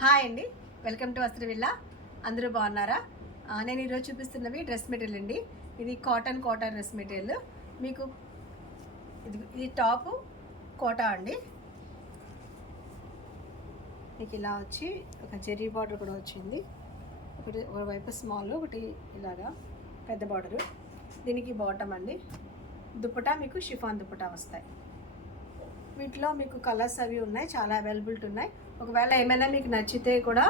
Hi అండి, welcome to వస్త్రవిల్లా. అందరూ బాగున్నారా? నేను ఈరోజు చూపిస్తున్నవి డ్రెస్ మెటీరియల్ అండి. ఇది కాటన్ డ్రెస్ మెటీరియల్. మీకు ఇది టాపు కోటా అండి. మీకు ఇలా వచ్చి ఒక జెరీ బార్డర్ కూడా వచ్చింది. ఒకవైపు స్మాల్, ఒకటి ఇలాగా పెద్ద బార్డరు. దీనికి బాటమ్ అండి. దుప్పటా మీకు షిఫాన్ దుప్పటా వస్తాయి. వీటిలో మీకు కలర్స్ అవి ఉన్నాయి, చాలా అవైలబిలిటీ ఉన్నాయి. ఒకవేళ ఏమైనా మీకు నచ్చితే కూడా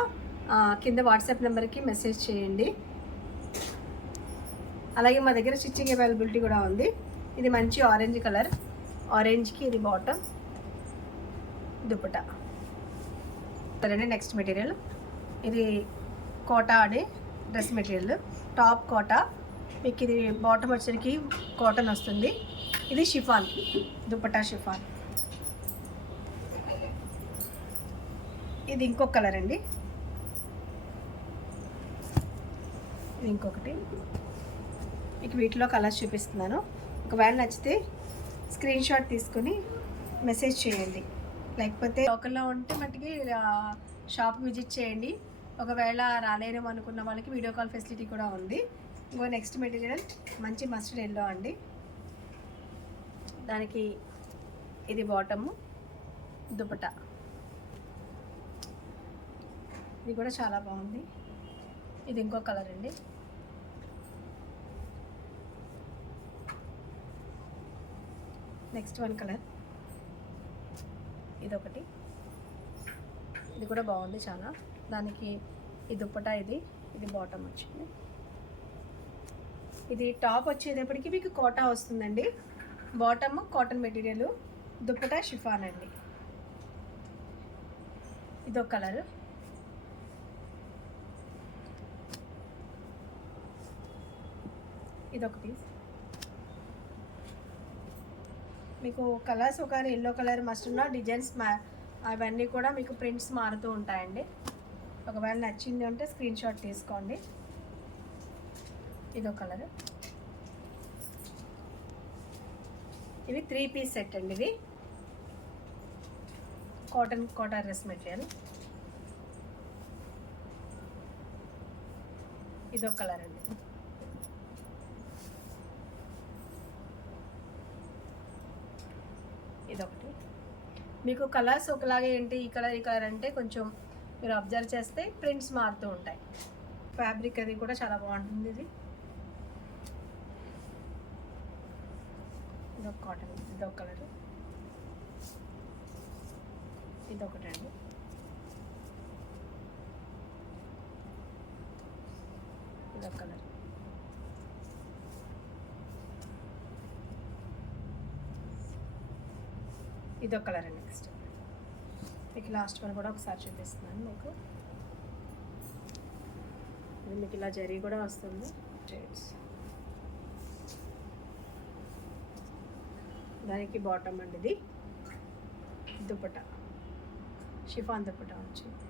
కింద వాట్సాప్ నెంబర్కి మెసేజ్ చేయండి. అలాగే మా దగ్గర స్టిచ్చింగ్ అవైలబిలిటీ కూడా ఉంది. ఇది మంచి ఆరెంజ్ కలర్, ఆరెంజ్కి ఇది బాటమ్, దుప్పటా. సరే, నెక్స్ట్ మెటీరియల్ ఇది కోటా అనే డ్రెస్ మెటీరియల్. టాప్ కోటా, మీకు ఇది బాటమ్ వచ్చరికి కాటన్ వస్తుంది. ఇది షిఫాన్ దుప్పటా, షిఫాన్. ఇది ఇంకొక కలర్ అండి. ఇది ఇంకొకటి. మీకు వీటిలో కలర్స్ చూపిస్తున్నాను. ఒకవేళ నచ్చితే స్క్రీన్ షాట్ తీసుకుని మెసేజ్ చేయండి. లేకపోతే లోకల్లో ఉంటే మటుకి షాప్ విజిట్ చేయండి. ఒకవేళ రాలేను అనుకున్న వాళ్ళకి వీడియో కాల్ ఫెసిలిటీ కూడా ఉంది. ఇంకో నెక్స్ట్ మెటీరియల్ మంచి మస్టర్డ్ ఎల్లో అండి. దానికి ఇది బాటము, దుపట్టా. ఇది కూడా చాలా బాగుంది. ఇది ఇంకో కలర్ అండి. నెక్స్ట్ వన్ కలర్ ఇదొకటి. ఇది కూడా బాగుంది చాలా. దానికి ఈ దుప్పటా, ఇది బాటమ్ వచ్చింది. ఇది టాప్ వచ్చేటప్పటికి మీకు కోటా వస్తుందండి. Bottom cotton material, dupatta chiffon అండి. ఇదొక కలర్. ఇదొక పీస్. మీకు కలర్స్ ఒక ఎల్లో కలర్ మస్ట్ ఉన్న డిజైన్స్ అవన్నీ కూడా మీకు ప్రింట్స్ మారుతూ ఉంటాయండి. ఒకవేళ నచ్చింది అంటే స్క్రీన్ షాట్ తీసుకోండి. ఇదో కలర్. ఇవి 3 పీస్ సెట్ అండి. ఇది కాటన్ డ్రెస్ మెటీరియల్. ఇదో కలర్ అండి. ఇదొకటి. మీకు కలర్స్ ఒకలాగే ఏంటి ఈ కలర్ అంటే కొంచెం మీరు అబ్జర్వ్ చేస్తే ప్రింట్స్ మారుతూ ఉంటాయి. ఫ్యాబ్రిక్ అది కూడా చాలా బాగుంటుంది. ఇదొక కాటన్, ఇదొక కలర్. ఇదొకటండి. ఇదొక కలర్. ఇదొక కలర్ అండి. నెక్స్ట్ మీకు లాస్ట్ వన్ కూడా ఒకసారి చూపిస్తున్నాను. మీకు ఇలా జరీ కూడా వస్తుంది. దానికి బాటమ్ అండి. ఇది దుపట్టా, షిఫాన్ దుపట్టా వచ్చింది.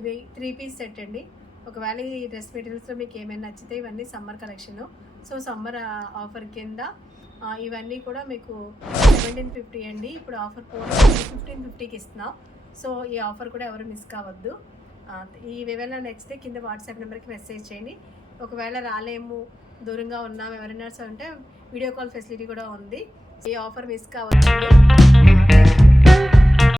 ఇవి 3 పీస్ సెట్ అండి. ఒకవేళ ఈ డ్రెస్ మెటీరియల్స్లో మీకు ఏమైనా నచ్చితే ఇవన్నీ summer collection. So summer offer కింద ఇవన్నీ కూడా మీకు 1750 అండి. ఇప్పుడు ఆఫర్ 1550కి ఇస్తున్నాం. సో ఈ ఆఫర్ కూడా ఎవరు మిస్ కావద్దు. ఈ ఏమైనా నచ్చితే కింద వాట్సాప్ నెంబర్కి మెసేజ్ చేయండి. ఒకవేళ రాలేము, దూరంగా ఉన్నాము ఎవరైనా అంటే వీడియో కాల్ ఫెసిలిటీ కూడా ఉంది. ఈ ఆఫర్ మిస్ కావద్దు.